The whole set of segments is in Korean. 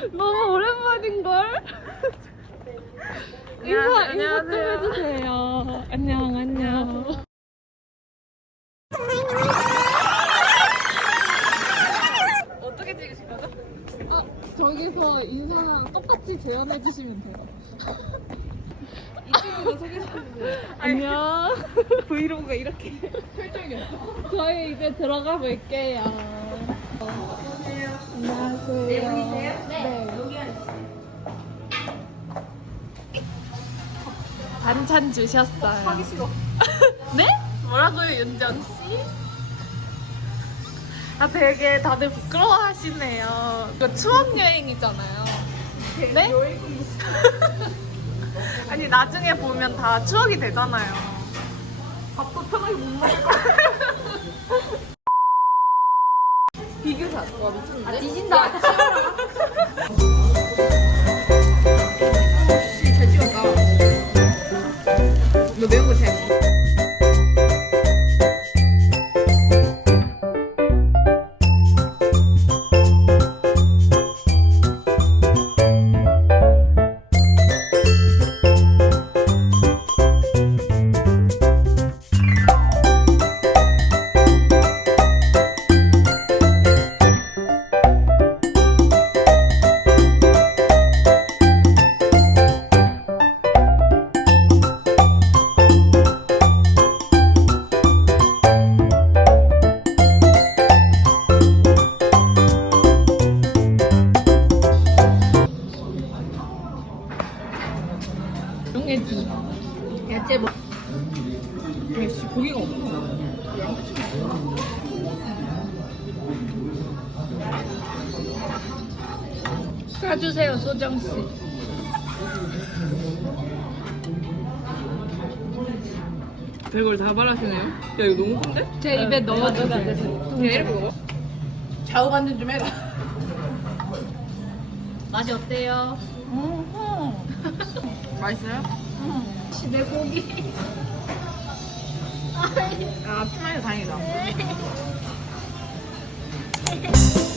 너무 오랜만인걸? 네, 인사, 인사 좀 해주세요. 안녕, 안녕. 어떻게 찍으실 거죠? 아, 저기서 인사 똑같이 제안해주시면 돼요. 안녕. 브이로그가 이렇게. 저희 이제 들어가 볼게요. 안녕하세요. 네 분이세요? 네. 반찬 주셨어요. 하기 싫어. 네? 뭐라고요, 윤정 씨? 아, 되게 다들 부끄러워하시네요. 이거 추억 여행이잖아요. 네? 아니, 나중에 보면 다 추억이 되잖아요. 밥도 편하게 못 먹을 거. 비교사. 와 미쳤는데? 아 뒤진다. 야채 뭐? 역시 고기가 없어. 사주세요, 소정 씨. 별걸 다 바라시네요. 야 이거 너무 큰데? 제 입에 넣어주세요. 그냥 이렇게 먹어? 좌우 반전 좀 해라. 맛이 어때요? 맛있어요? 내 고기. 아 피마에 다행이다.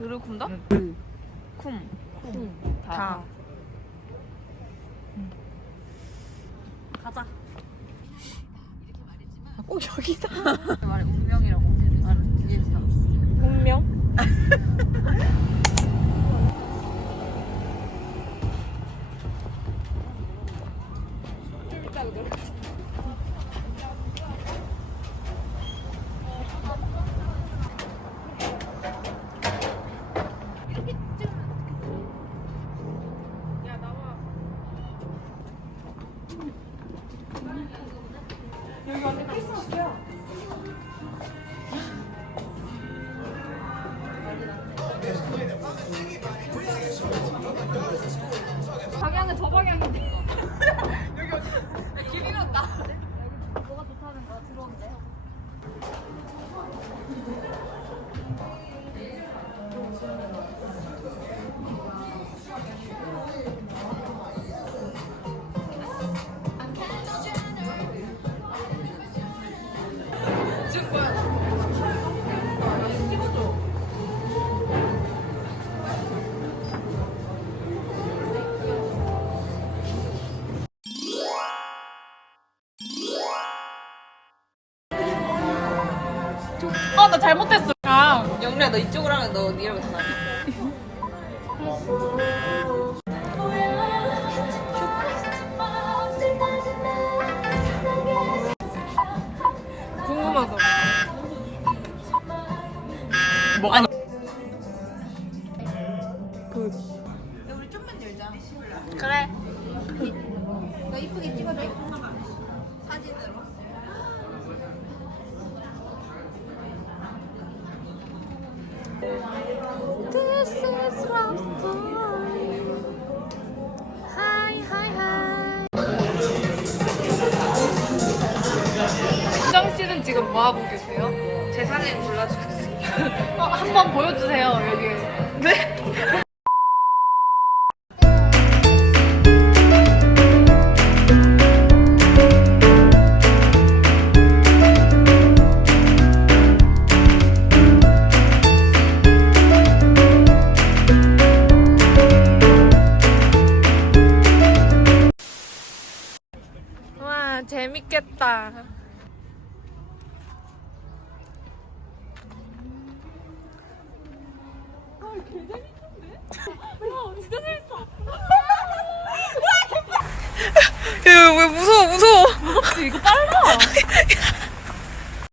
드리쿰다? 그. 쿰. 다. 다. 가자. 꼭 여기다. 말해 운명이라고. 아, 뒤에 있어. 운명? 여기 완전 크리스마스야. 방향은 저 방향인데. 어, 나 잘못했어. 아, 영래야 너 이쪽으로 하면 너 니랑 다 나뉘. 굿. 야, 우리 좀만 열자. 그래. 나 이쁘게 찍어줘. 사진으로. 정씨는 지금 뭐 하고 계세요? 제 사진 골라주겠어요. 어, 한번 보여주세요 여기. 네? 죽겠다. 야, 아, 야, 왜 무서워, 무서워. 무섭지? 이거 빨라.